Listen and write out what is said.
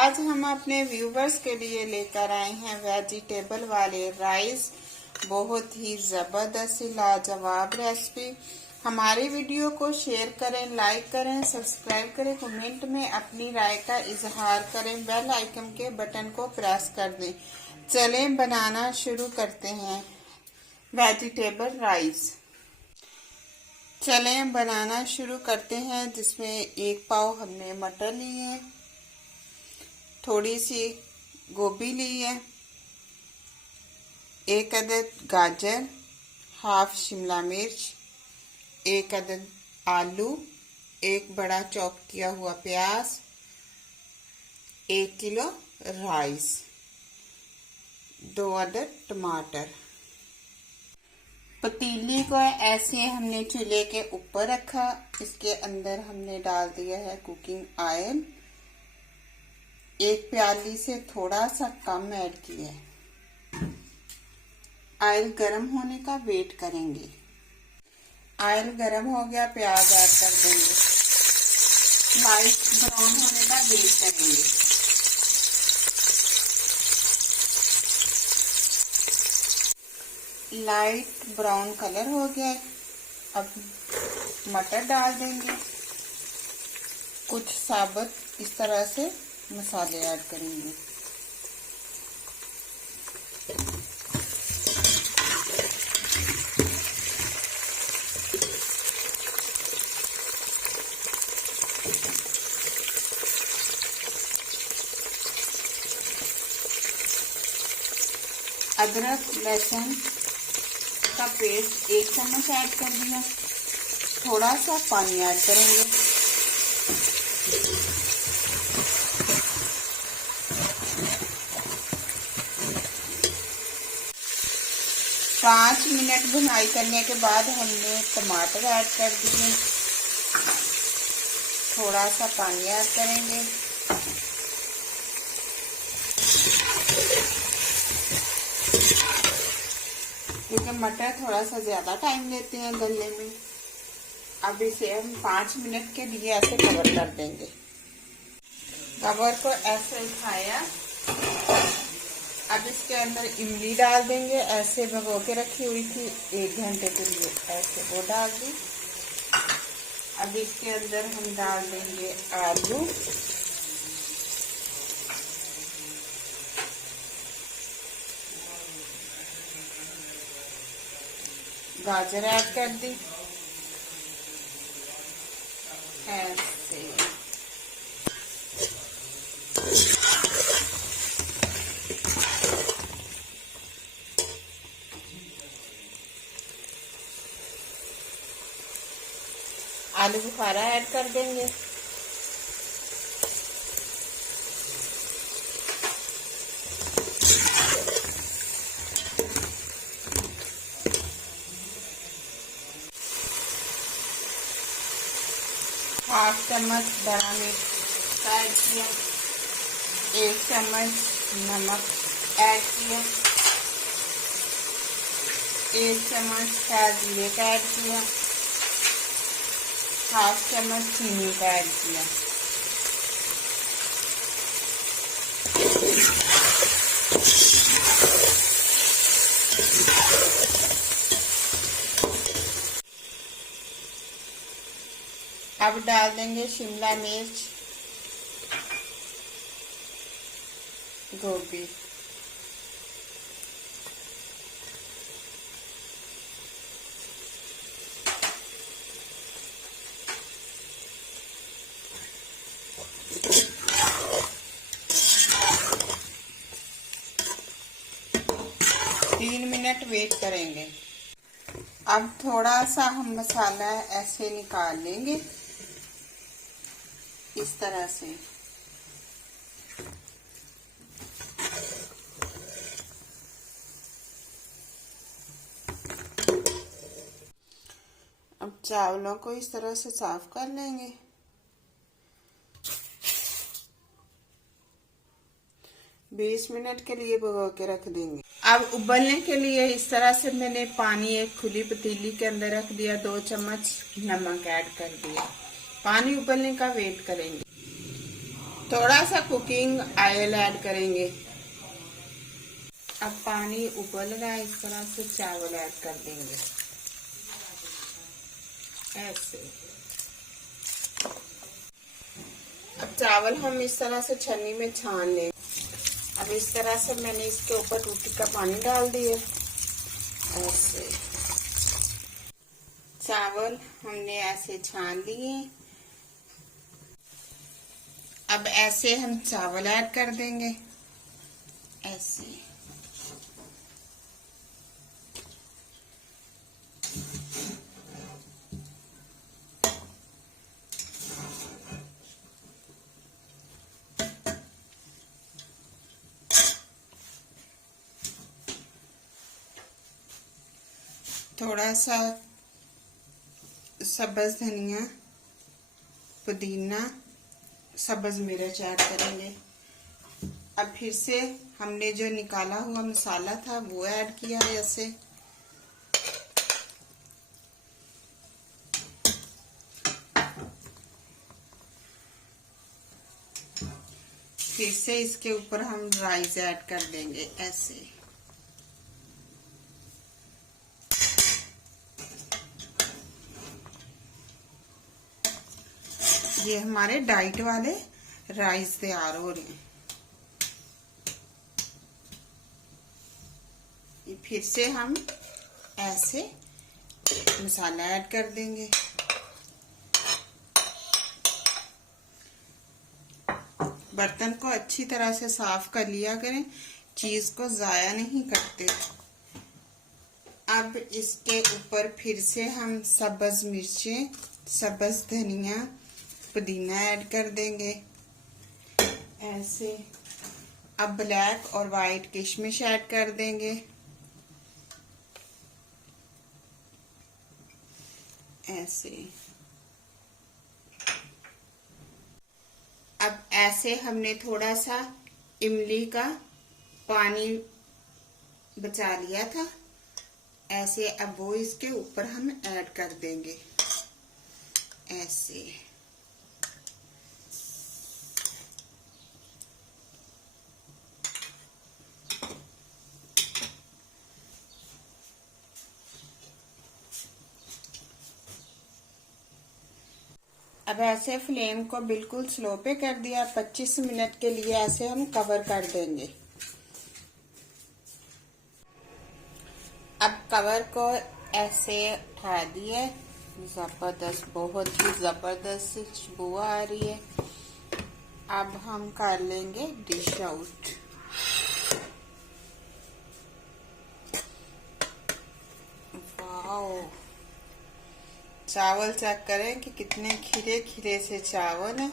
आज हम अपने व्यूवर्स के लिए लेकर आए हैं वेजिटेबल वाले राइस। बहुत ही ज़बरदस्त लाजवाब रेसिपी। हमारी वीडियो को शेयर करें, लाइक करें, सब्सक्राइब करें, कमेंट में अपनी राय का इजहार करें, बेल आइकन के बटन को प्रेस कर दें। चलें बनाना शुरू करते हैं वेजिटेबल राइस। चलें बनाना शुरू करते हैं। जिसमें 1 पाव हमने मटर लिए हैं, थोड़ी सी गोभी ली है, 1 अदद गाजर, हाफ शिमला मिर्च, 1 अदद आलू, 1 बड़ा चॉप किया हुआ प्याज, 1 किलो राइस, 2 अदद टमाटर। पतीली को ऐसे हमने चूल्हे के ऊपर रखा। इसके अंदर हमने डाल दिया है कुकिंग ऑयल। 1 प्याली से थोड़ा सा कम ऐड किया है। ऑयल गर्म होने का वेट करेंगे। ऑयल गर्म हो गया, प्याज ऐड कर देंगे। लाइट ब्राउन होने का वेट करेंगे। लाइट ब्राउन कलर हो गया। अब मटर डाल देंगे। कुछ साबुत इस तरह से मसाले ऐड करेंगे। अदरक लहसुन का पेस्ट 1 चम्मच ऐड कर दिया। थोड़ा सा पानी ऐड करेंगे। पाँच मिनट भुनाई करने के बाद हमने टमाटर ऐड कर दिए। थोड़ा सा पानी ऐड करेंगे। क्योंकि मटर थोड़ा सा ज्यादा टाइम लेते हैं गलने में। अब इसे हम 5 मिनट के लिए ऐसे कवर कर देंगे। कवर को ऐसे उठाया। अब इसके अंदर इमली डाल देंगे। ऐसे भिगो के रखी हुई थी 1 घंटे के लिए, ऐसे वो डाल दी। अब इसके अंदर हम डाल देंगे आलू, गाजर ऐड कर दी। ऐसे आलू बुखारा ऐड कर देंगे। हाफ चम्मच बड़ा मिर्च ऐड किया। 1 चम्मच नमक ऐड किया। 1 चम्मच जीरे का ऐड किया। हाफ चम्मच चीनी का ऐड किया। अब डाल देंगे शिमला मिर्च, गोभी, तीन मिनट वेट करेंगे। अब थोड़ा सा हम मसाला ऐसे निकाल लेंगे इस तरह से। अब चावलों को इस तरह से साफ कर लेंगे। बीस मिनट के लिए भिगो के रख देंगे। अब उबलने के लिए इस तरह से मैंने पानी एक खुली पतीली के अंदर रख दिया। 2 चम्मच नमक ऐड कर दिया। पानी उबलने का वेट करेंगे। थोड़ा सा कुकिंग ऑयल ऐड करेंगे। अब पानी उबल रहा है, इस तरह से चावल ऐड कर देंगे ऐसे। अब चावल हम इस तरह से छन्नी में छान लेंगे। अब इस तरह से मैंने इसके ऊपर रोटी का पानी डाल दिया ऐसे। चावल हमने ऐसे छान लिए। अब ऐसे हम चावल ऐड कर देंगे ऐसे। थोड़ा सा सब्ज धनिया, पुदीना, सब्ज मिर्च ऐड करेंगे। अब फिर से हमने जो निकाला हुआ मसाला था वो ऐड किया है ऐसे। फिर से इसके ऊपर हम राइस ऐड कर देंगे ऐसे। ये हमारे डाइट वाले राइस तैयार हो रहे हैं। फिर से हम ऐसे मसाला ऐड कर देंगे। बर्तन को अच्छी तरह से साफ कर लिया करें, चीज को जाया नहीं करते। अब इसके ऊपर फिर से हम सब्ज मिर्चें, सब्ज धनिया, पुदीना ऐड कर देंगे ऐसे। अब ब्लैक और वाइट किशमिश ऐड कर देंगे ऐसे। अब ऐसे हमने थोड़ा सा इमली का पानी बचा लिया था ऐसे। अब वो इसके ऊपर हम ऐड कर देंगे ऐसे। अब ऐसे फ्लेम को बिल्कुल स्लो पे कर दिया। 25 मिनट के लिए ऐसे हम कवर कर देंगे। अब कवर को ऐसे उठा दिए। जबरदस्त, बहुत ही जबरदस्त खुशबू आ रही है। अब हम कर लेंगे डिश आउट। वाओ, चावल चेक करें कि कितने खिले खिले से चावल हैं।